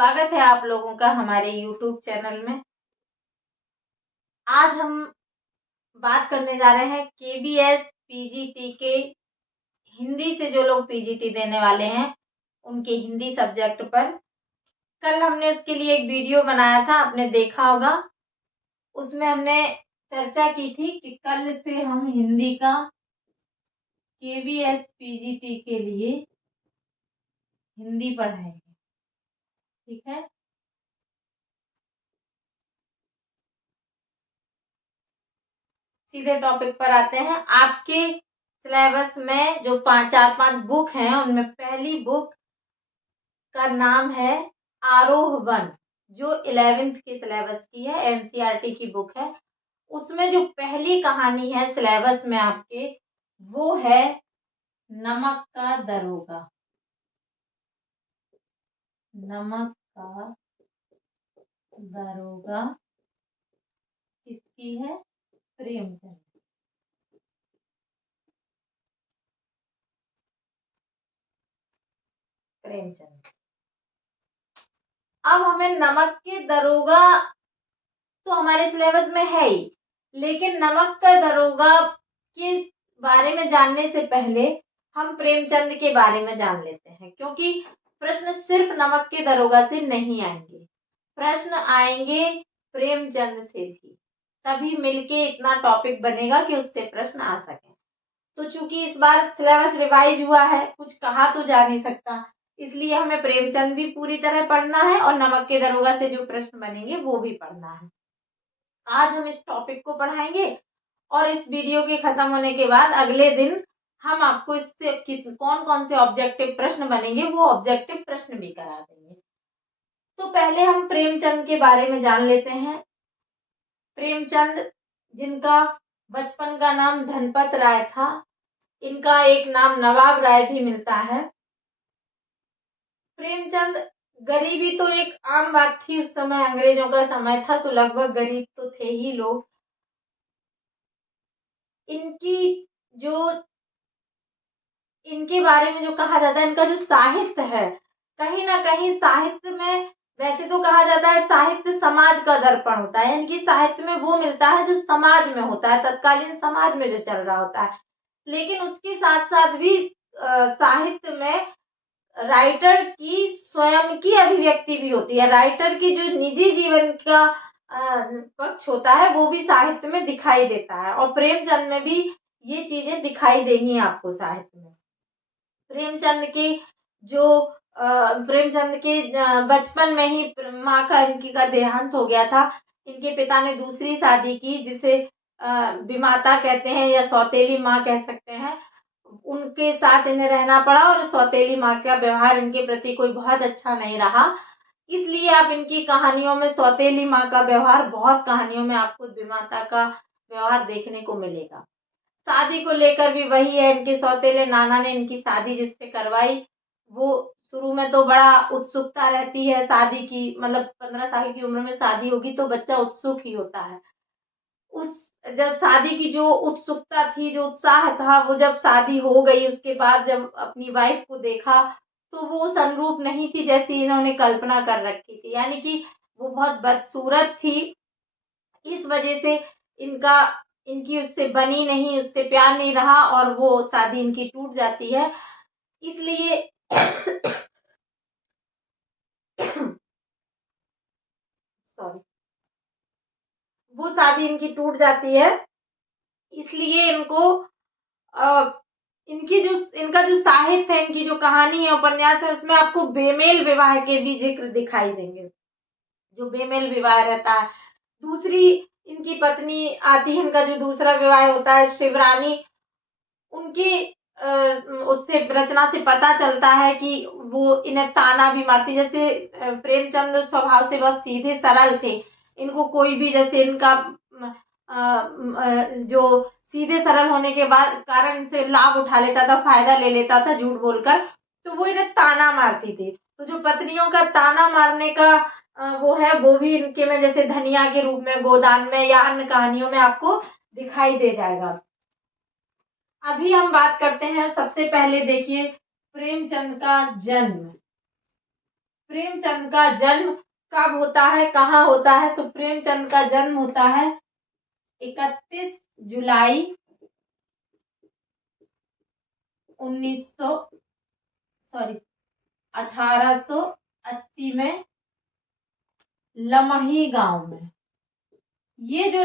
स्वागत है आप लोगों का हमारे YouTube चैनल में। आज हम बात करने जा रहे हैं KBS PGT के हिंदी से जो लोग PGT देने वाले हैं उनके हिंदी सब्जेक्ट पर। कल हमने उसके लिए एक वीडियो बनाया था, आपने देखा होगा। उसमें हमने चर्चा की थी कि कल से हम हिंदी का KBS PGT के लिए हिंदी पढ़ाएंगे, ठीक है। सीधे टॉपिक पर आते हैं। आपके सिलेबस में जो चार पांच बुक हैं उनमें पहली बुक का नाम है आरोह वन, जो 11th के सिलेबस की है, NCERT की बुक है। उसमें जो पहली कहानी है सिलेबस में आपके, वो है नमक का दरोगा। नमक का दरोगा किसकी है? प्रेमचंद। प्रेमचंद। अब हमें नमक के दरोगा तो हमारे सिलेबस में है ही, लेकिन नमक का दरोगा के बारे में जानने से पहले हम प्रेमचंद के बारे में जान लेते हैं, क्योंकि प्रश्न सिर्फ नमक के दरोगा से नहीं आएंगे, प्रश्न आएंगे प्रेमचंद से भी, तभी मिलके इतना टॉपिक बनेगा कि उससे प्रश्न आ सके। तो चूंकि इस बार सिलेबस रिवाइज हुआ है, कुछ कहा तो जा नहीं सकता, इसलिए हमें प्रेमचंद भी पूरी तरह पढ़ना है और नमक के दरोगा से जो प्रश्न बनेंगे वो भी पढ़ना है। आज हम इस टॉपिक को पढ़ाएंगे और इस वीडियो के खत्म होने के बाद अगले दिन हम आपको इससे कौन कौन से ऑब्जेक्टिव प्रश्न बनेंगे वो ऑब्जेक्टिव प्रश्न भी करा देंगे। तो पहले हम प्रेमचंद के बारे में जान लेते हैं। प्रेमचंद, जिनका बचपन का नाम धनपत राय था, इनका एक नाम नवाब राय भी मिलता है। प्रेमचंद, गरीबी तो एक आम बात थी उस समय, अंग्रेजों का समय था तो लगभग गरीब तो थे ही लोग। इनके बारे में जो कहा जाता है, इनका जो साहित्य है, कहीं ना कहीं साहित्य में, वैसे तो कहा जाता है साहित्य समाज का दर्पण होता है, इनकी साहित्य में वो मिलता है जो समाज में होता है, तत्कालीन समाज में जो चल रहा होता है। लेकिन उसके साथ साथ भी साहित्य में राइटर की स्वयं की अभिव्यक्ति भी होती है, राइटर की जो निजी जीवन का पक्ष होता है वो भी साहित्य में दिखाई देता है, और प्रेमचंद में भी ये चीजें दिखाई देंगी आपको साहित्य में। प्रेमचंद के बचपन में ही माँ का इनकी का देहांत हो गया था। इनके पिता ने दूसरी शादी की, जिसे विमाता कहते हैं या सौतेली माँ कह सकते हैं। उनके साथ इन्हें रहना पड़ा और सौतेली माँ का व्यवहार इनके प्रति कोई बहुत अच्छा नहीं रहा, इसलिए आप इनकी कहानियों में सौतेली माँ का व्यवहार, बहुत कहानियों में आपको विमाता का व्यवहार देखने को मिलेगा। शादी को लेकर भी वही है, इनके सौतेले नाना ने इनकी शादी जिससे करवाई, वो शुरू में तो बड़ा उत्सुकता रहती है शादी की, मतलब 15 साल की उम्र में शादी होगी तो बच्चा उत्सुक ही होता है। उस जब शादी की जो उत्सुकता थी, जो उत्साह था, वो जब शादी हो गई उसके बाद जब अपनी वाइफ को देखा तो वो उस अनुरूप नहीं थी जैसी इन्होंने कल्पना कर रखी थी, यानी कि वो बहुत बदसूरत थी। इस वजह से इनकी उससे बनी नहीं, उससे प्यार नहीं रहा और वो शादी इनकी टूट जाती है। इसलिए सॉरी, वो शादी इनकी टूट जाती है, इसलिए इनका जो साहित्य है, इनकी जो कहानी है, उपन्यास है, उसमें आपको बेमेल विवाह के भी जिक्र दिखाई देंगे, जो बेमेल विवाह रहता है। दूसरी इनकी पत्नी आती है, इनका जो दूसरा विवाह होता है शिवरानी, उनकी उससे रचना से पता चलता है कि वो इन्हें ताना भी मारती, जैसे प्रेमचंद स्वभाव से बहुत सीधे सरल थे, इनको कोई भी, जैसे इनका जो सीधे सरल होने के बाद कारण से लाभ उठा लेता था, फायदा ले लेता था झूठ बोलकर, तो वो इन्हें ताना मारती थी। तो जो पत्नियों का ताना मारने का वो है, वो भी इनके में जैसे धनिया के रूप में, गोदान में या अन्य कहानियों में आपको दिखाई दे जाएगा। अभी हम बात करते हैं, सबसे पहले देखिए प्रेमचंद का जन्म। प्रेमचंद का जन्म कब होता है, कहाँ होता है? तो प्रेमचंद का जन्म होता है 31 जुलाई 1880 में लमही गांव में। ये जो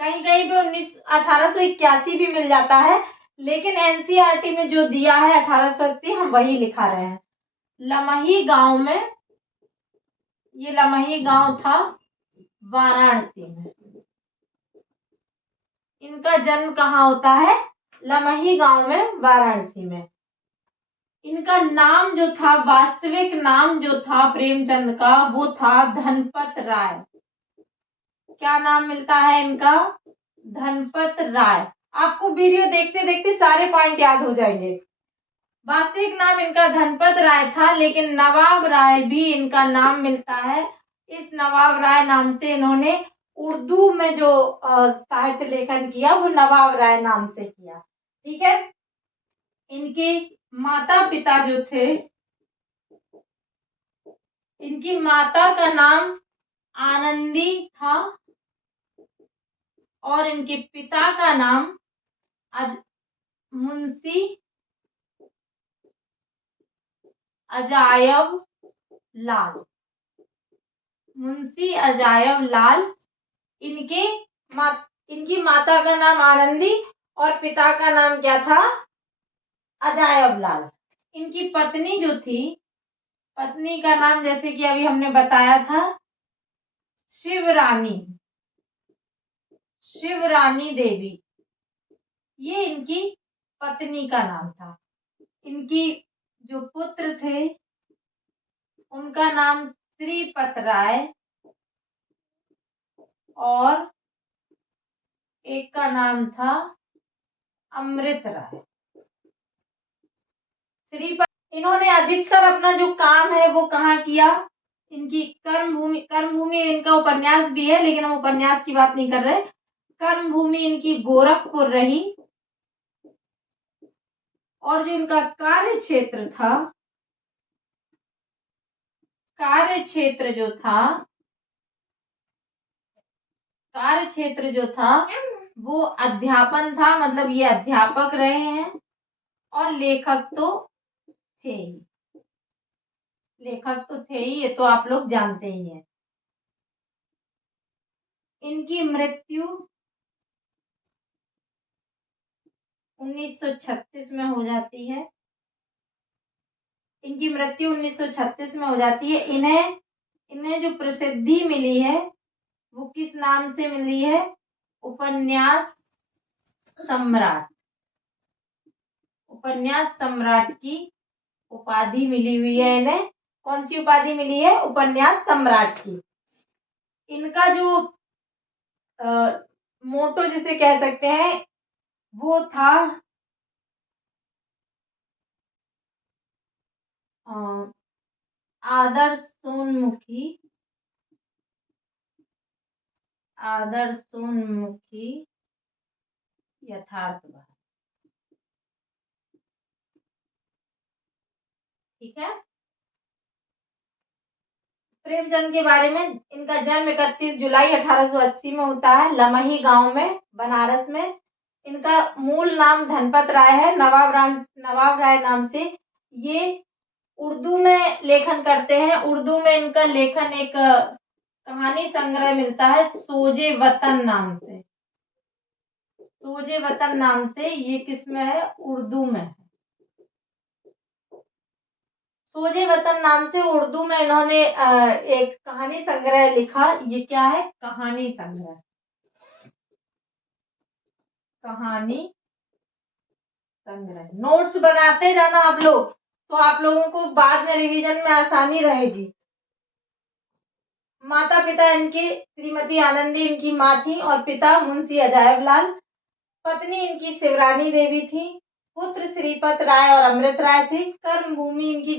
कहीं कहीं पे 1881 भी मिल जाता है, लेकिन एनसीईआरटी में जो दिया है 1880 हम वही लिखा रहे हैं। लमही गांव में, ये लमही गांव था वाराणसी में। इनका जन्म कहाँ होता है? लमही गांव में, वाराणसी में। इनका नाम जो था, वास्तविक नाम जो था प्रेमचंद का, वो था धनपत राय। क्या नाम मिलता है इनका? धनपत राय। आपको वीडियो देखते देखते सारे पॉइंट याद हो जाएंगे। वास्तविक नाम इनका धनपत राय था, लेकिन नवाब राय भी इनका नाम मिलता है। इस नवाब राय नाम से इन्होंने उर्दू में जो साहित्य लेखन किया वो नवाब राय नाम से किया। ठीक है। इनके माता पिता जो थे, इनकी माता का नाम आनंदी था और इनके पिता का नाम मुंशी अजायब लाल। मुंशी अजायब लाल। इनकी माता का नाम आनंदी और पिता का नाम क्या था? अजायब लाल। इनकी पत्नी जो थी, पत्नी का नाम जैसे कि अभी हमने बताया था शिवरानी, शिवरानी देवी। ये इनकी पत्नी का नाम था। इनकी जो पुत्र थे उनका नाम श्रीपत राय और एक का नाम था अमृत राय। श्रीपत, इन्होंने अधिकतर अपना जो काम है वो कहाँ किया? इनकी कर्मभूमि इनका उपन्यास भी है, लेकिन हम उपन्यास की बात नहीं कर रहे। कर्मभूमि इनकी गोरखपुर रही और जो इनका कार्य क्षेत्र था, कार्य क्षेत्र जो था वो अध्यापन था। मतलब ये अध्यापक रहे हैं और लेखक तो थे ही, ये तो आप लोग जानते ही हैं। इनकी मृत्यु 1936 में हो जाती है। इनकी मृत्यु 1936 में हो जाती है। इन्हें जो प्रसिद्धि मिली है वो किस नाम से मिली है? उपन्यास सम्राट। उपन्यास सम्राट की उपाधि मिली हुई है इन्हें। कौन सी उपाधि मिली है? उपन्यास सम्राट की। इनका जो मोटो जिसे कह सकते हैं वो था आदर्शोन्मुखी, यथार्थवाद। ठीक है। प्रेमचंद के बारे में, इनका जन्म 31 जुलाई 1880 में होता है लमही गांव में, बनारस में। इनका मूल नाम धनपत राय है, नवाब राय नाम से। ये उर्दू में लेखन करते हैं। उर्दू में इनका लेखन एक कहानी संग्रह मिलता है सोजे वतन नाम से। सोजे वतन नाम से ये किसमें है? उर्दू में है। सोजे वतन नाम से उर्दू में इन्होंने एक कहानी संग्रह लिखा। ये क्या है? कहानी संग्रह। कहानी संग्रह। नोट्स बनाते जाना आप लोग, तो आप लोगों को बाद में रिवीजन में आसानी रहेगी। माता पिता इनके श्रीमती आनंदी इनकी माँ थी और पिता मुंशी अजायब लाल। पत्नी इनकी शिवरानी देवी थी। पुत्र श्रीपत राय और अमृत राय थे। कर्म भूमि इनकी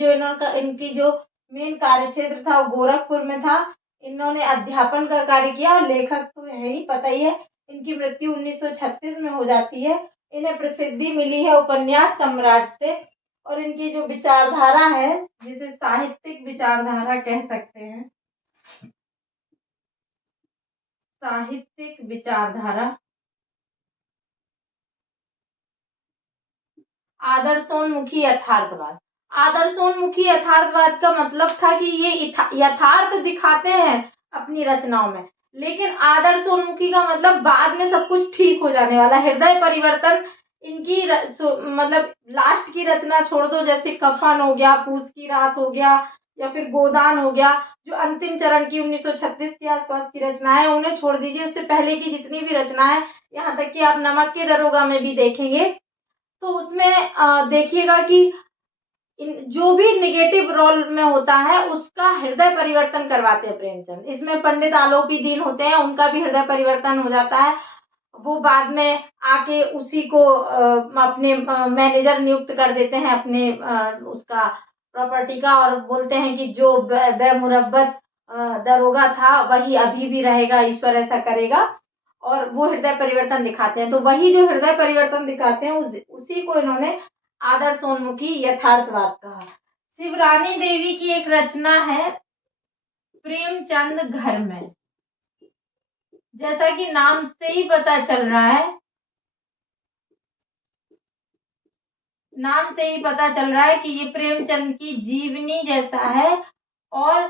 जो मेन कार्य क्षेत्र था वो गोरखपुर में था। इन्होंने अध्यापन का कार्य किया और लेखक तो है ही, पता ही है। इनकी मृत्यु 1936 में हो जाती है। इन्हें प्रसिद्धि मिली है उपन्यास सम्राट से। और इनकी जो विचारधारा है, जिसे साहित्यिक विचारधारा कह सकते हैं, साहित्यिक विचारधारा, आदर्शोन्मुखी यथार्थवाद। आदर्शोन्मुखी यथार्थवाद का मतलब था कि ये यथार्थ दिखाते हैं अपनी रचनाओं में, लेकिन आदर्शोन्मुखी का मतलब बाद में सब कुछ ठीक हो जाने वाला, हृदय परिवर्तन। इनकी मतलब लास्ट की रचना छोड़ दो, जैसे कफन हो गया, पूस की रात हो गया, या फिर गोदान हो गया, जो अंतिम चरण की 1936 के आसपास की रचनाएं, उन्हें छोड़ दीजिए। उससे पहले की जितनी भी रचनाएं, यहाँ तक कि आप नमक के दरोगा में भी देखेंगे, तो उसमें देखिएगा कि जो भी निगेटिव रोल में होता है उसका हृदय परिवर्तन करवाते हैं प्रेमचंद। इसमें पंडित आलोपी दीन होते हैं, उनका भी हृदय परिवर्तन हो जाता है। वो बाद में आके उसी को अपने मैनेजर नियुक्त कर देते हैं अपने उसका प्रॉपर्टी का, और बोलते हैं कि जो बेमुरब्बत दरोगा था वही अभी भी रहेगा, ईश्वर ऐसा करेगा। और वो हृदय परिवर्तन दिखाते हैं। तो वही जो हृदय परिवर्तन दिखाते हैं उसी को इन्होंने आदर्शोन्मुखी यथार्थवाद कहा। शिवरानी देवी की एक रचना है प्रेमचंद घर में। जैसा कि नाम से ही पता चल रहा है, नाम से ही पता चल रहा है कि ये प्रेमचंद की जीवनी जैसा है। और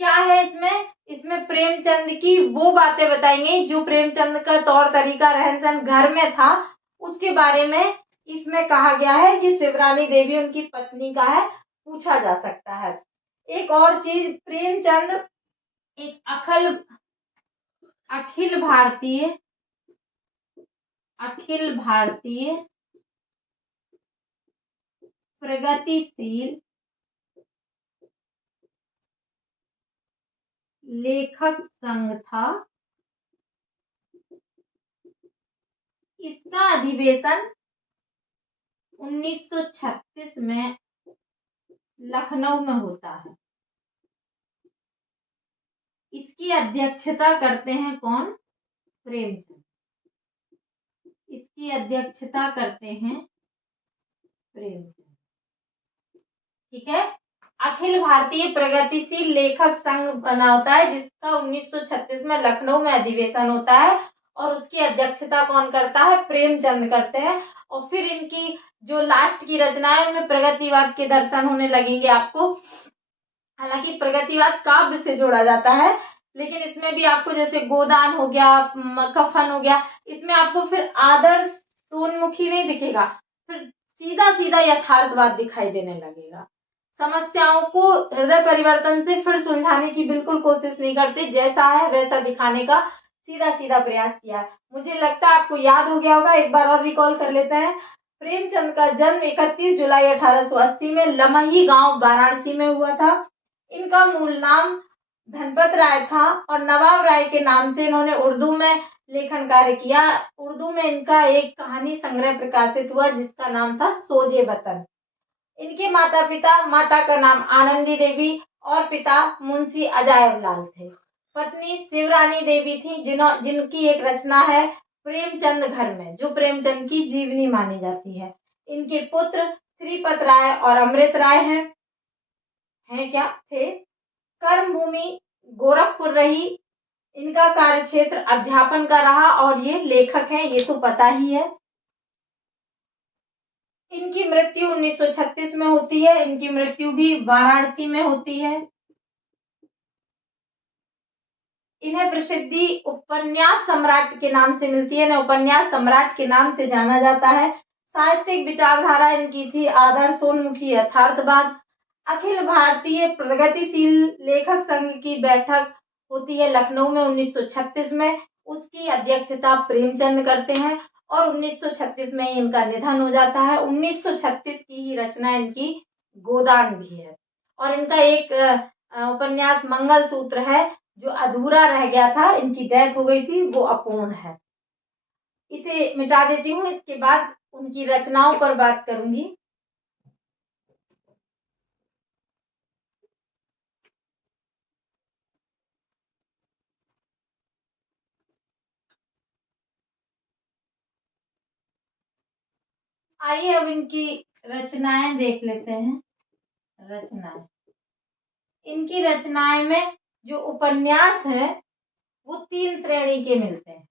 क्या है इसमें, इसमें प्रेमचंद की वो बातें बताएंगे जो प्रेमचंद का तौर तरीका, रहन सहन घर में था, उसके बारे में इसमें कहा गया है कि शिवरानी देवी उनकी पत्नी का है, पूछा जा सकता है। एक और चीज, प्रेमचंद एक अखिल भारतीय अखिल भारतीय प्रगतिशील लेखक संघ था। इसका अधिवेशन 1936 में लखनऊ में होता है। इसकी अध्यक्षता करते हैं कौन? प्रेमचंद। इसकी अध्यक्षता करते हैं प्रेमचंद। ठीक है। अखिल भारतीय प्रगतिशील लेखक संघ बना होता है, जिसका 1936 में लखनऊ में अधिवेशन होता है, और उसकी अध्यक्षता कौन करता है? प्रेमचंद करते हैं। और फिर इनकी जो लास्ट की रचना है उनमें प्रगतिवाद के दर्शन होने लगेंगे आपको। हालांकि प्रगतिवाद काव्य से जोड़ा जाता है, लेकिन इसमें भी आपको जैसे गोदान हो गया, कफन हो गया, इसमें आपको फिर आदर्श सोनमुखी नहीं दिखेगा, फिर सीधा सीधा यथार्थवाद दिखाई देने लगेगा। समस्याओं को हृदय परिवर्तन से फिर सुलझाने की बिल्कुल कोशिश नहीं करते, जैसा है वैसा दिखाने का सीधा सीधा प्रयास किया है। मुझे लगता है आपको याद हो गया होगा, एक बार और रिकॉल कर लेते हैं। प्रेमचंद का जन्म 31 जुलाई 1880 में लमही गांव वाराणसी में हुआ था। इनका मूल नाम धनपत राय था, और नवाब राय के नाम से इन्होंने उर्दू में लेखन कार्य किया। उर्दू में इनका एक कहानी संग्रह प्रकाशित हुआ जिसका नाम था सोजे वतन। इनके माता पिता, माता का नाम आनंदी देवी और पिता मुंशी अजायब लाल थे। पत्नी शिवरानी देवी थी, जिनकी एक रचना है प्रेमचंद घर में, जो प्रेमचंद की जीवनी मानी जाती है। इनके पुत्र श्रीपत राय और अमृत राय हैं क्या थे। कर्म भूमि गोरखपुर रही। इनका कार्य क्षेत्र अध्यापन का रहा, और ये लेखक हैं, ये तो पता ही है। इनकी मृत्यु 1936 में होती है। इनकी मृत्यु भी वाराणसी में होती है। इन्हें प्रसिद्धि उपन्यास सम्राट के नाम से मिलती है, इन्हें उपन्यास सम्राट के नाम से जाना जाता है। साहित्यिक विचारधारा इनकी थी आदर्शोन्मुखी यथार्थवाद। अखिल भारतीय प्रगतिशील लेखक संघ की बैठक होती है लखनऊ में 1936 में, उसकी अध्यक्षता प्रेमचंद करते हैं, और 1936 में ही इनका निधन हो जाता है। 1936 की ही रचना इनकी गोदान भी है। और इनका एक उपन्यास मंगलसूत्र है जो अधूरा रह गया था, इनकी डेथ हो गई थी, वो अपूर्ण है। इसे मिटा देती हूँ, इसके बाद उनकी रचनाओं पर बात करूंगी। आइए अब इनकी रचनाएं देख लेते हैं। रचनाएं, इनकी रचनाएं में जो उपन्यास है वो 3 श्रेणी के मिलते हैं।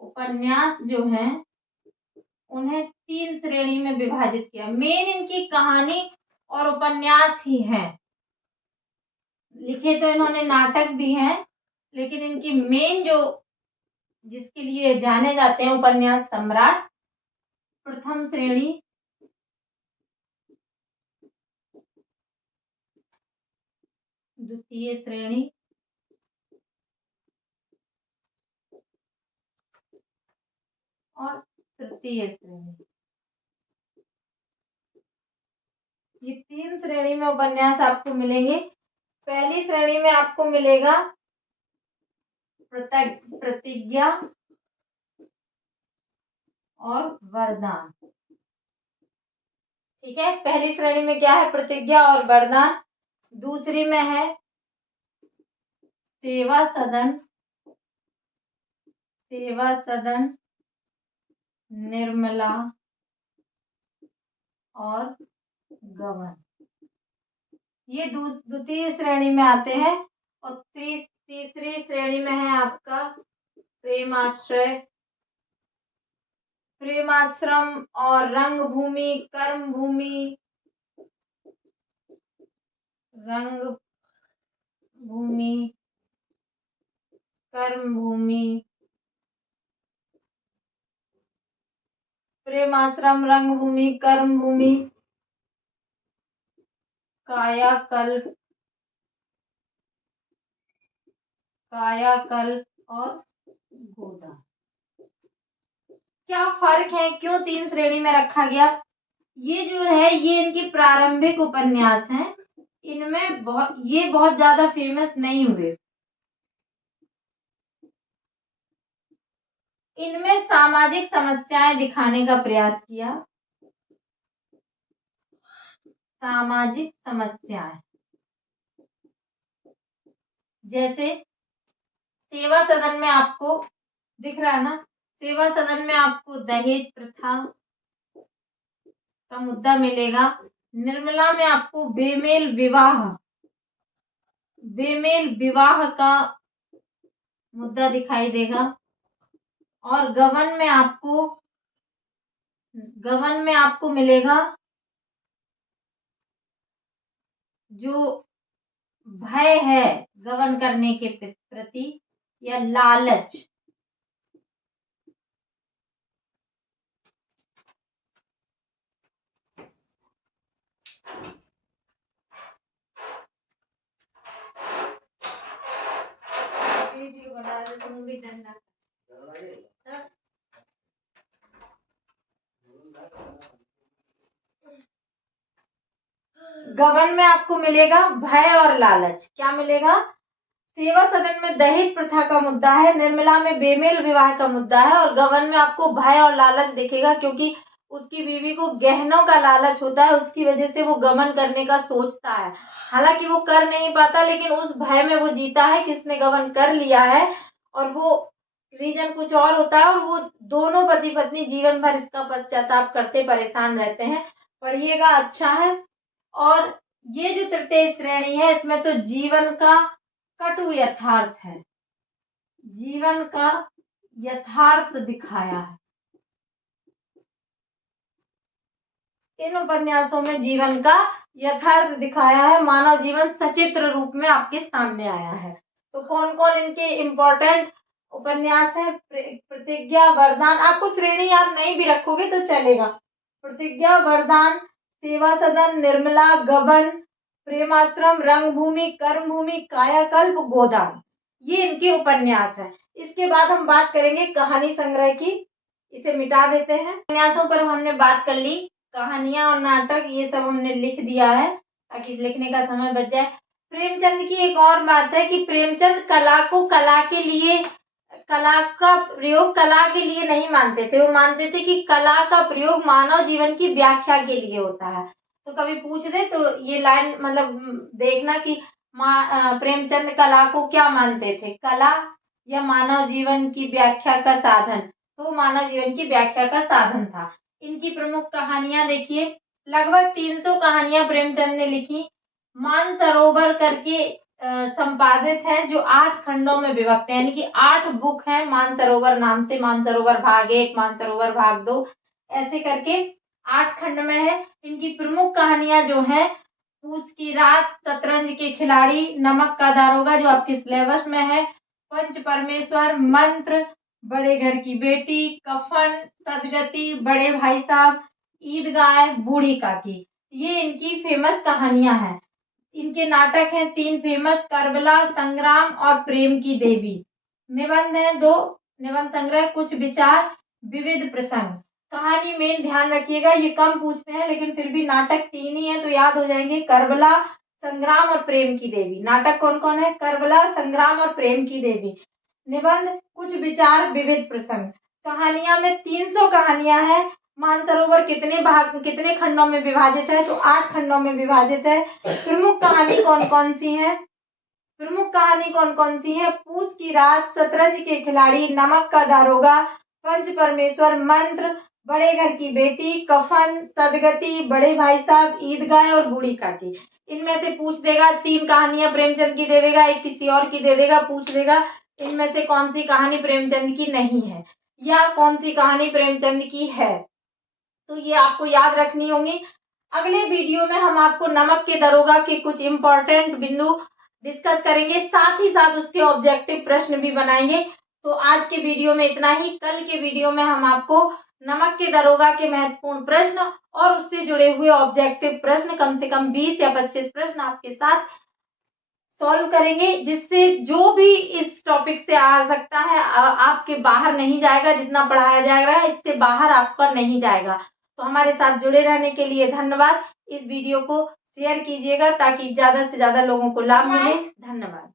उपन्यास जो हैं उन्हें 3 श्रेणी में विभाजित किया। मेन इनकी कहानी और उपन्यास ही हैं। लिखे तो इन्होंने नाटक भी हैं, लेकिन इनकी मेन जो जिसके लिए जाने जाते हैं उपन्यास सम्राट, प्रथम श्रेणी, द्वितीय श्रेणी और तृतीय श्रेणी। ये 3 श्रेणी में उपन्यास आपको मिलेंगे। पहली श्रेणी में आपको मिलेगा प्रतिज्ञा और वरदान। ठीक है, पहली श्रेणी में क्या है? प्रतिज्ञा और वरदान। दूसरी में है सेवा सदन, सेवा सदन, निर्मला और गबन। ये द्वितीय श्रेणी में आते हैं। और तीसरी श्रेणी में है आपका प्रेमाश्रय, प्रेमाश्रम और रंगभूमि, कर्मभूमि, रंगभूमि, कर्मभूमि, प्रेमाश्रम, रंगभूमि, कर्मभूमि, कायाकल्प, कायाकल्प और गोदा। क्या फर्क है? क्यों 3 श्रेणी में रखा गया? ये जो है ये इनकी प्रारंभिक उपन्यास हैं। इनमें बहुत ज्यादा फेमस नहीं हुए। इनमें सामाजिक समस्याएं दिखाने का प्रयास किया। सामाजिक समस्याएं जैसे सेवा सदन में आपको दिख रहा है ना, सेवा सदन में आपको दहेज प्रथा का मुद्दा मिलेगा। निर्मला में आपको बेमेल विवाह का मुद्दा दिखाई देगा। और गबन में आपको मिलेगा जो भय है गबन करने के प्रति या लालच। वीडियो बना रहे तुम भी डरना। गबन में आपको मिलेगा भय और लालच। क्या मिलेगा? सेवा सदन में दहेज प्रथा का मुद्दा है, निर्मला में बेमेल विवाह का मुद्दा है और गबन में आपको भय और लालच दिखेगा, क्योंकि उसकी बीवी को गहनों का लालच होता है। उसकी वजह से वो गबन करने का सोचता है। हालांकि वो कर नहीं पाता, लेकिन उस भय में वो जीता है कि उसने गबन कर लिया है और वो रीजन कुछ और होता है। और वो दोनों पति पत्नी जीवन भर इसका पश्चाताप करते परेशान रहते हैं। पढ़िएगा, अच्छा है। और ये जो तृतीय श्रेणी है इसमें तो जीवन का कटु यथार्थ है, जीवन का यथार्थ दिखाया है। इन उपन्यासों में जीवन का यथार्थ दिखाया है, मानव जीवन सचित्र रूप में आपके सामने आया है। तो कौन कौन इनके इम्पोर्टेंट उपन्यास है? प्रतिज्ञा, वरदान। आपको श्रेणी याद नहीं भी रखोगे तो चलेगा। प्रतिज्ञा, वरदान, सेवा सदन, निर्मला, गबन, प्रेमाश्रम, रंगभूमि, कर्मभूमि, कायाकल्प, गोदान। ये इनके उपन्यास है। इसके बाद हम बात करेंगे कहानी संग्रह की। इसे मिटा देते हैं। उपन्यासों पर हमने बात कर ली। कहानियां और नाटक ये सब हमने लिख दिया है ताकि लिखने का समय बच जाए। प्रेमचंद की एक और बात है कि प्रेमचंद कला को कला का प्रयोग कला के लिए नहीं मानते थे। वो मानते थे कि कला का प्रयोग मानव जीवन की व्याख्या के लिए होता है। तो कभी पूछ दे तो ये लाइन मतलब देखना कि प्रेमचंद कला को क्या मानते थे, कला या मानव जीवन की व्याख्या का साधन। तो मानव जीवन की व्याख्या का साधन था। इनकी प्रमुख कहानियां देखिए, लगभग 300 कहानियां प्रेमचंद ने लिखी। मानसरोवर करके संपादित है, जो 8 खंडों में विभक्त है, यानी कि 8 बुक है मानसरोवर नाम से। मानसरोवर भाग 1, मानसरोवर भाग 2, ऐसे करके 8 खंड में है। इनकी प्रमुख कहानियां जो है, पूस की रात, शतरंज के खिलाड़ी, नमक का दारोगा जो आपके सिलेबस में है, पंच परमेश्वर, मंत्र, बड़े घर की बेटी, कफन, सदगति, बड़े भाई साहब, ईदगाह, बूढ़ी काकी, ये इनकी फेमस कहानियां हैं। इनके नाटक हैं 3 फेमस, करबला, संग्राम और प्रेम की देवी। निबंध है 2, निबंध संग्रह, कुछ विचार, विविध प्रसंग। कहानी में ध्यान रखिएगा, ये कम पूछते हैं लेकिन फिर भी नाटक 3 ही है तो याद हो जाएंगे, करबला, संग्राम और प्रेम की देवी। नाटक कौन कौन है? करबला, संग्राम और प्रेम की देवी। निबंध, कुछ विचार, विविध प्रसंग। कहानियां में 300 कहानियां हैं। मानसरोवर कितने खंडों में विभाजित है? तो 8 खंडों में विभाजित है। प्रमुख कहानी कौन कौन सी है? प्रमुख कहानी कौन कौन सी है? पूस की रात, शतरंज के खिलाड़ी, नमक का दारोगा, पंच परमेश्वर, मंत्र, बड़े घर की बेटी, कफन, सदगति, बड़े भाई साहब, ईदगाह और बूढ़ी काकी। इनमें से पूछ देगा, 3 कहानियां प्रेमचंद की दे देगा, एक किसी और की दे देगा, पूछ देगा इनमें से कौन सी कहानी प्रेमचंद की नहीं है या कौन सी कहानी प्रेमचंद की है। तो ये आपको याद रखनी होंगी। अगले वीडियो में हम आपको नमक के दरोगा के कुछ इंपॉर्टेंट बिंदु डिस्कस करेंगे, साथ ही साथ उसके ऑब्जेक्टिव प्रश्न भी बनाएंगे। तो आज के वीडियो में इतना ही। कल के वीडियो में हम आपको नमक के दरोगा के महत्वपूर्ण प्रश्न और उससे जुड़े हुए ऑब्जेक्टिव प्रश्न, कम से कम 20 या 25 प्रश्न आपके साथ सॉल्व करेंगे, जिससे जो भी इस टॉपिक से आ सकता है आपके बाहर नहीं जाएगा। जितना पढ़ाया जाएगा इससे बाहर आपका नहीं जाएगा। तो हमारे साथ जुड़े रहने के लिए धन्यवाद। इस वीडियो को शेयर कीजिएगा ताकि ज्यादा से ज्यादा लोगों को लाभ मिले। धन्यवाद।